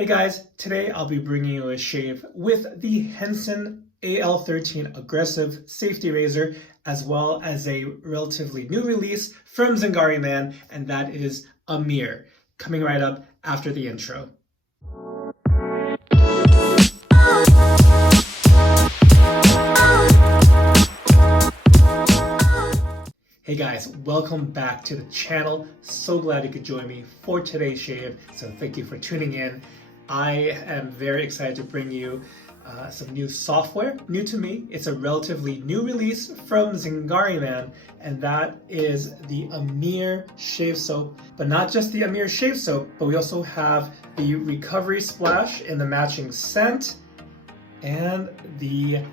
Hey guys, today I'll be bringing you a shave with the Henson AL13 Aggressive Safety Razor, as well as a relatively new release from Zingari Man, and that is Amir, coming right up after the intro. Hey guys, welcome back to the channel. So glad you could join me for today's shave, so thank you for tuning in. I am very excited to bring you some new software, new to me. It's a relatively new release from Zingari Man, and that is the Amir Shave Soap. But not just the Amir Shave Soap, but we also have the Recovery Splash in the matching scent, and the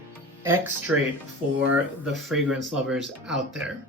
extrait for the fragrance lovers out there.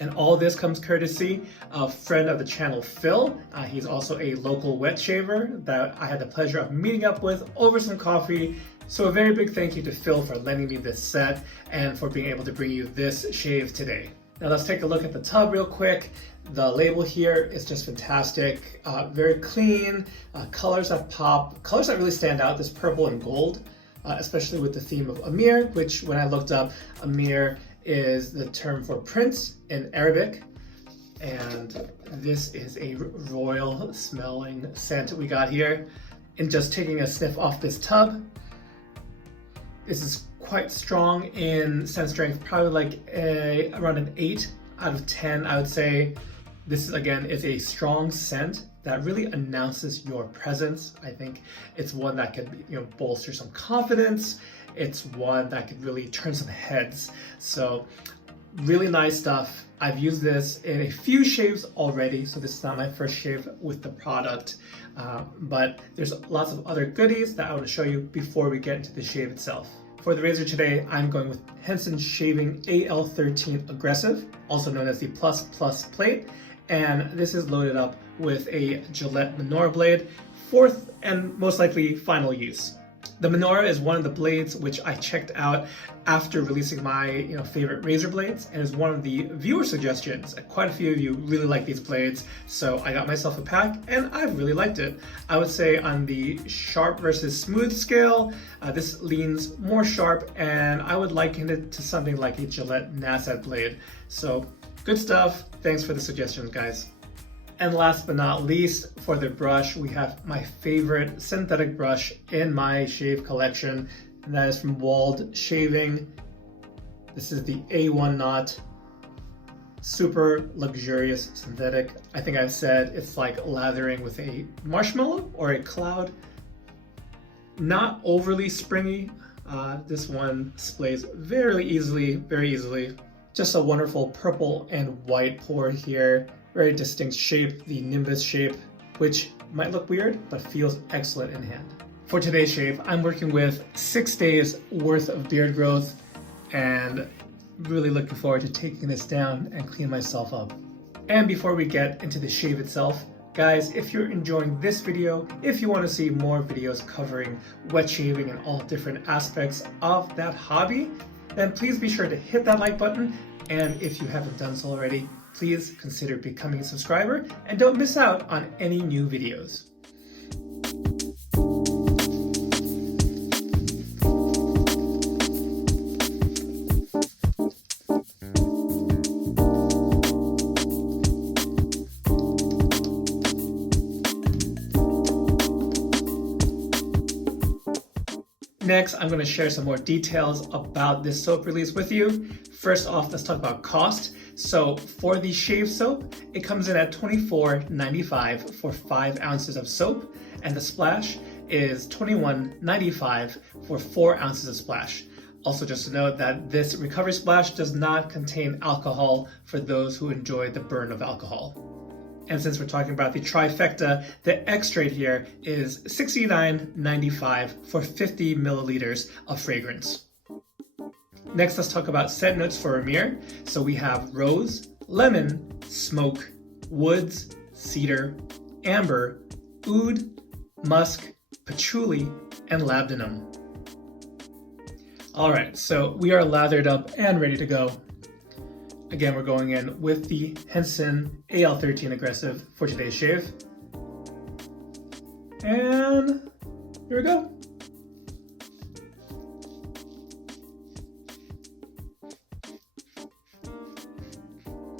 And all this comes courtesy of friend of the channel, Phil. He's also a local wet shaver that I had the pleasure of meeting up with over some coffee. So a very big thank you to Phil for lending me this set and for being able to bring you this shave today. Now let's take a look at the tub real quick. The label here is just fantastic, very clean, colors that pop, colors that really stand out, this purple and gold, especially with the theme of Amir, which when I looked up, Amir is the term for prince in Arabic, and this is a royal smelling scent we got here. And just taking a sniff off this tub, this is quite strong in scent strength, probably like around an 8 out of 10. I would say this again is a strong scent that really announces your presence. I think it's one that could bolster some confidence. It's one that could really turn some heads. So really nice stuff. I've used this in a few shaves already, so this is not my first shave with the product, but there's lots of other goodies that I want to show you before we get into the shave itself. For the razor today, I'm going with Henson Shaving AL13 Aggressive, also known as the Plus Plus plate, and this is loaded up with a Gillette Menorah blade, fourth and most likely final use. The Menorah is one of the blades which I checked out after releasing my favorite razor blades, and is one of the viewer suggestions. Quite a few of you really like these blades, so I got myself a pack and I've really liked it. I would say on the sharp versus smooth scale, this leans more sharp, and I would liken it to something like a Gillette Nasset blade. So good stuff. Thanks for the suggestions, guys. And last but not least, for the brush, we have my favorite synthetic brush in my shave collection, and that is from Wald Shaving. This is the A1 knot, super luxurious synthetic. I think I've said it's like lathering with a marshmallow or a cloud. Not overly springy. This one sprays very easily. Just a wonderful purple and white pour here. Very distinct shape, the nimbus shape, which might look weird, but feels excellent in hand. For today's shave, I'm working with 6 days worth of beard growth, and really looking forward to taking this down and clean myself up. And before we get into the shave itself, guys, if you're enjoying this video, if you want to see more videos covering wet shaving and all different aspects of that hobby, then please be sure to hit that like button. And if you haven't done so already, please consider becoming a subscriber and don't miss out on any new videos. Next, I'm going to share some more details about this soap release with you. First off, let's talk about cost. So for the shave soap, it comes in at $24.95 for 5 ounces of soap, and the splash is $21.95 for 4 ounces of splash. Also, just to note that this recovery splash does not contain alcohol for those who enjoy the burn of alcohol. And since we're talking about the trifecta, the extrait here is $69.95 for 50 milliliters of fragrance. Next, let's talk about scent notes for Amir. So we have rose, lemon, smoke, woods, cedar, amber, oud, musk, patchouli, and labdanum. All right, so we are lathered up and ready to go. Again, we're going in with the Henson AL13 Aggressive for today's shave. And here we go.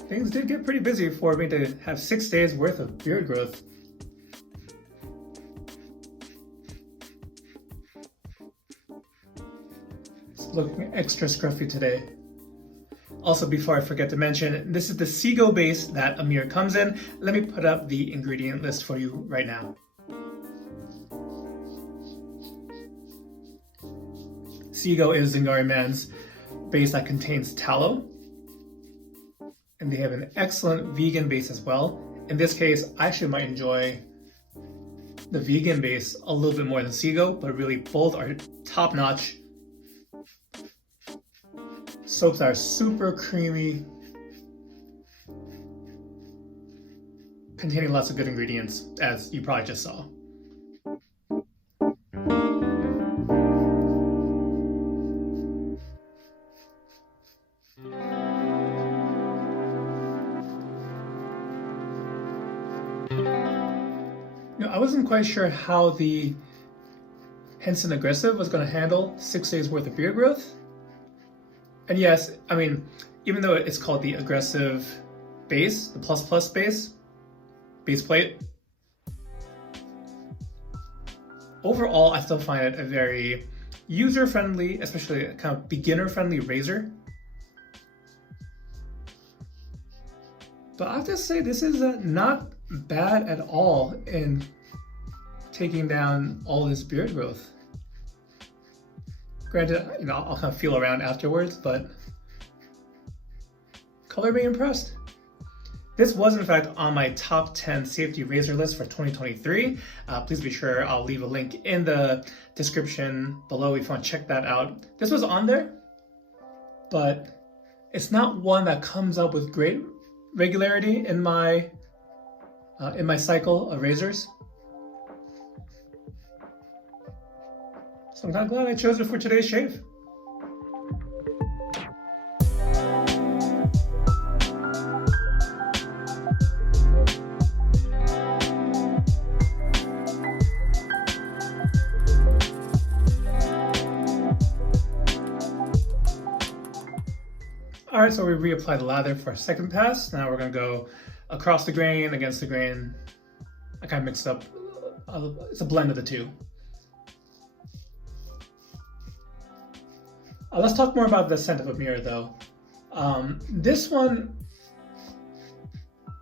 Things did get pretty busy for me to have 6 days worth of beard growth. It's looking extra scruffy today. Also, before I forget to mention, this is the Seago base that Amir comes in. Let me put up the ingredient list for you right now. Seago is Zingari Man's base that contains tallow. And they have an excellent vegan base as well. In this case, I actually might enjoy the vegan base a little bit more than Seago, but really both are top-notch. Soaps are super creamy, containing lots of good ingredients, as you probably just saw. I wasn't quite sure how the Henson Aggressive was going to handle 6 days worth of beard growth. And yes, I mean, even though it's called the Aggressive base, the plus base plate, overall I still find it a very user-friendly, especially a kind of beginner-friendly razor. But I have to say this is not bad at all in taking down all this beard growth. Granted, I'll kind of feel around afterwards, but color me impressed. This was in fact on my top 10 safety razor list for 2023. Please be sure I'll leave a link in the description below if you want to check that out. This was on there, but it's not one that comes up with great regularity in my cycle of razors. So I'm kind of glad I chose it for today's shave. All right, so we reapply the lather for a second pass. Now we're gonna go across the grain, against the grain. I kind of mixed up, it's a blend of the two. Let's talk more about the scent of Amir though. This one,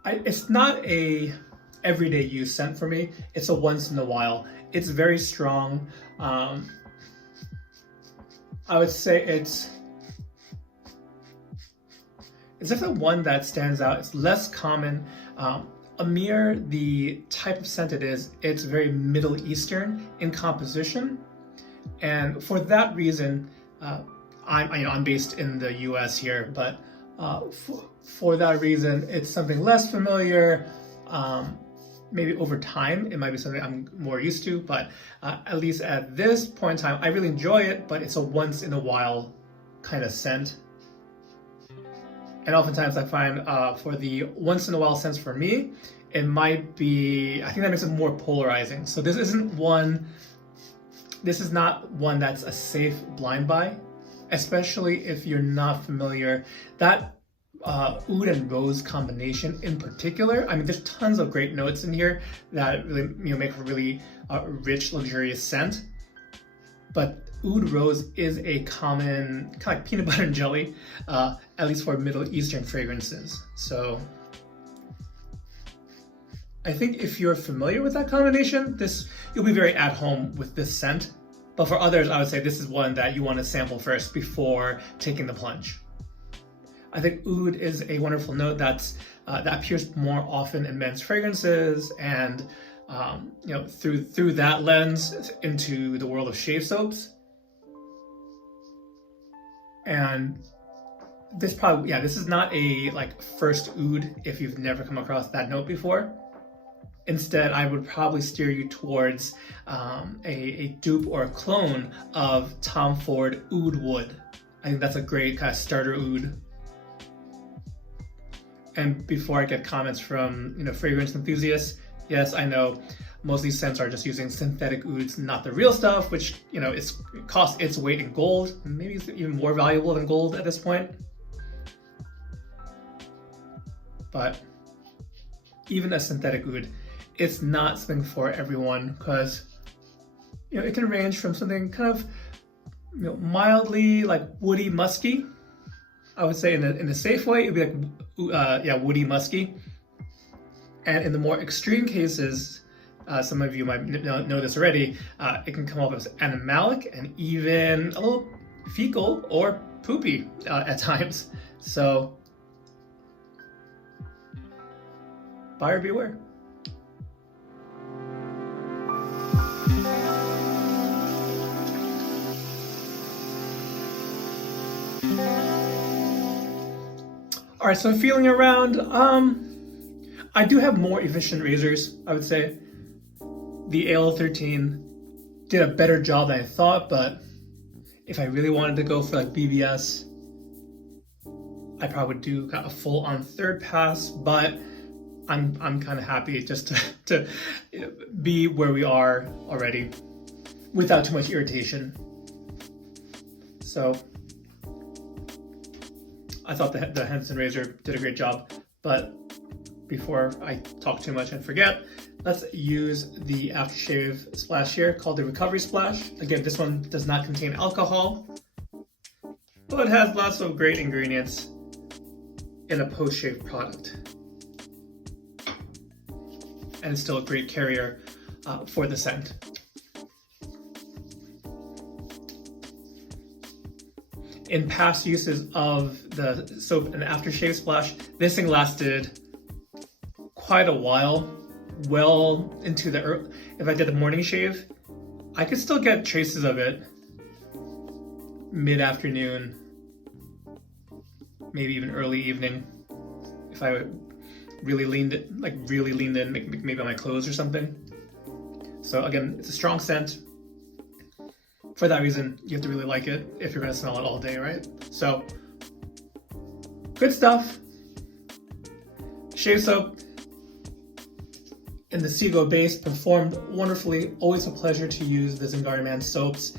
it's not a everyday use scent for me. It's a once in a while. It's very strong. I would say it's definitely one that stands out. It's less common. Amir, the type of scent it is, it's very Middle Eastern in composition. And for that reason, I'm based in the US here, but for that reason, it's something less familiar. Maybe over time, it might be something I'm more used to, but at least at this point in time, I really enjoy it, but it's a once in a while kind of scent. And oftentimes I find for the once in a while scents for me, it might be, I think that makes it more polarizing. So this is not one that's a safe blind buy, especially if you're not familiar. That oud and rose combination in particular, I mean, there's tons of great notes in here that really make a really rich, luxurious scent. But oud rose is a common, kind of like peanut butter and jelly, at least for Middle Eastern fragrances. So I think if you're familiar with that combination, you'll be very at home with this scent. But for others, I would say this is one that you want to sample first before taking the plunge. I think oud is a wonderful note that appears more often in men's fragrances, and through that lens into the world of shave soaps. And this is not a first oud if you've never come across that note before. Instead, I would probably steer you towards a dupe or a clone of Tom Ford Oud Wood. I think that's a great kind of starter oud. And before I get comments from fragrance enthusiasts, yes, I know most of these scents are just using synthetic ouds, not the real stuff, which, you know, it costs its weight in gold. Maybe it's even more valuable than gold at this point. But even a synthetic oud, it's not something for everyone, because, you know, it can range from something kind of, you know, mildly like woody, musky. I would say in a safe way, it'd be like, yeah, woody, musky. And in the more extreme cases, some of you might know this already, it can come off as animalic and even a little fecal or poopy at times. So buyer beware. All right, so feeling around, I do have more efficient razors, I would say. The AL13 did a better job than I thought, but if I really wanted to go for like BBS, I probably would do a full-on third pass, but I'm kind of happy just to be where we are already without too much irritation. So I thought the Henson razor did a great job, but before I talk too much and forget, let's use the aftershave splash here called the Recovery Splash. Again, this one does not contain alcohol, but has lots of great ingredients in a post-shave product. And it's still a great carrier for the scent. In past uses of the soap and aftershave splash, this thing lasted quite a while, well into the early. If I did the morning shave, I could still get traces of it mid-afternoon, maybe even early evening, if I really leaned in, maybe on my clothes or something. So again, it's a strong scent. For that reason, you have to really like it if you're gonna smell it all day, right? So, good stuff. Shave soap in the Seago base performed wonderfully. Always a pleasure to use the Zingari Man soaps.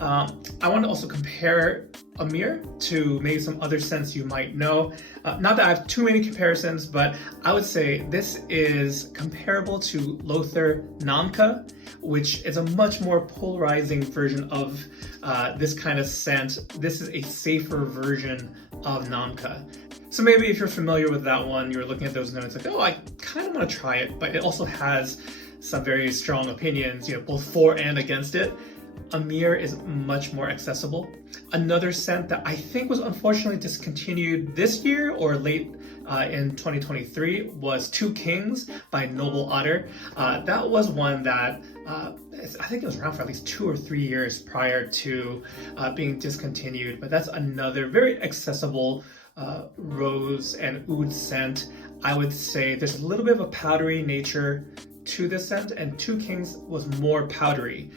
I want to also compare Amir to maybe some other scents you might know. Not that I have too many comparisons, but I would say this is comparable to Lothar Namka, which is a much more polarizing version of this kind of scent. This is a safer version of Namka. So maybe if you're familiar with that one, you're looking at those notes like, oh, I kind of want to try it, but it also has some very strong opinions, you know, both for and against it. Amir is much more accessible. Another scent that I think was unfortunately discontinued this year or late in 2023 was Two Kings by Noble Otter. That was one that I think it was around for at least 2 or 3 years prior to being discontinued, but that's another very accessible rose and oud scent. I would say there's a little bit of a powdery nature to this scent, and Two Kings was more powdery.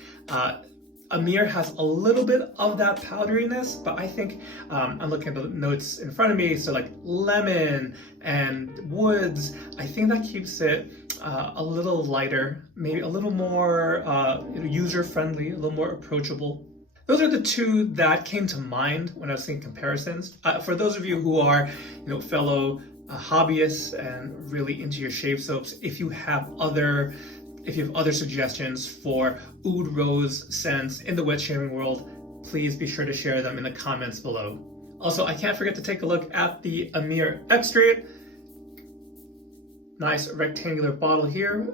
Amir has a little bit of that powderiness, but I think I'm looking at the notes in front of me, so like lemon and woods, I think that keeps it a little lighter, maybe a little more user-friendly, a little more approachable. Those are the two that came to mind when I was thinking comparisons. For those of you who are, fellow hobbyists and really into your shave soaps, if you have other suggestions for oud rose scents in the wet shaving world, please be sure to share them in the comments below. Also, I can't forget to take a look at the Amir extrait. Nice rectangular bottle here.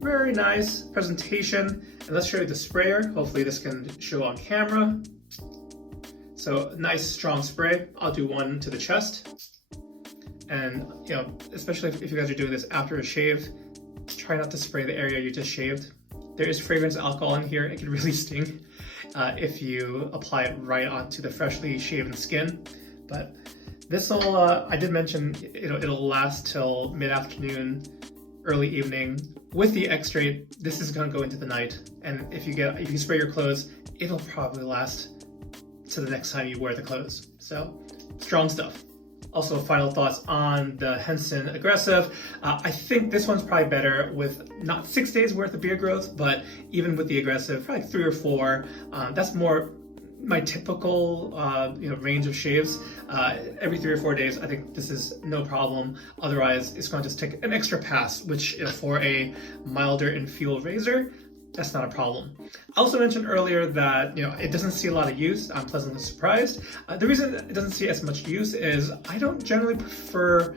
Very nice presentation. And let's show you the sprayer. Hopefully this can show on camera. So nice strong spray. I'll do one to the chest. And especially if you guys are doing this after a shave, try not to spray the area you just shaved. There is fragrance alcohol in here. It can really sting if you apply it right onto the freshly shaven skin. But this will, I did mention, it'll last till mid-afternoon, early evening. With the extrait, this is going to go into the night. And if you spray your clothes, it'll probably last to the next time you wear the clothes. So strong stuff. Also, final thoughts on the Henson Aggressive. I think this one's probably better with not 6 days worth of beard growth, but even with the Aggressive, probably 3 or 4. That's more my typical range of shaves. Every 3 or 4 days, I think this is no problem. Otherwise, it's going to just take an extra pass, which for a milder in feel razor, that's not a problem. I also mentioned earlier that it doesn't see a lot of use. I'm pleasantly surprised. The reason it doesn't see as much use is I don't generally prefer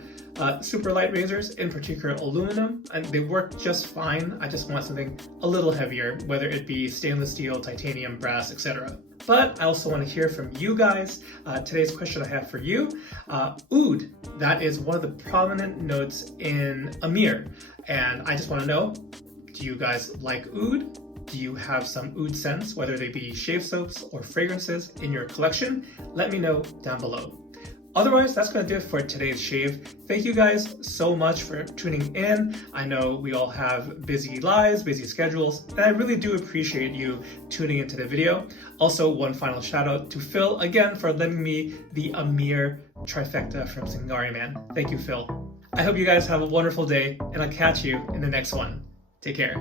super light razors, in particular aluminum, and they work just fine. I just want something a little heavier, whether it be stainless steel, titanium, brass, etc. But I also want to hear from you guys. Today's question I have for you, oud, that is one of the prominent notes in Amir. And I just want to know, do you guys like oud? Do you have some oud scents, whether they be shave soaps or fragrances in your collection? Let me know down below. Otherwise, that's going to do it for today's shave. Thank you guys so much for tuning in. I know we all have busy lives, busy schedules, and I really do appreciate you tuning into the video. Also, one final shout out to Phil again for lending me the Amir trifecta from Zingari Man. Thank you, Phil. I hope you guys have a wonderful day, and I'll catch you in the next one. Take care.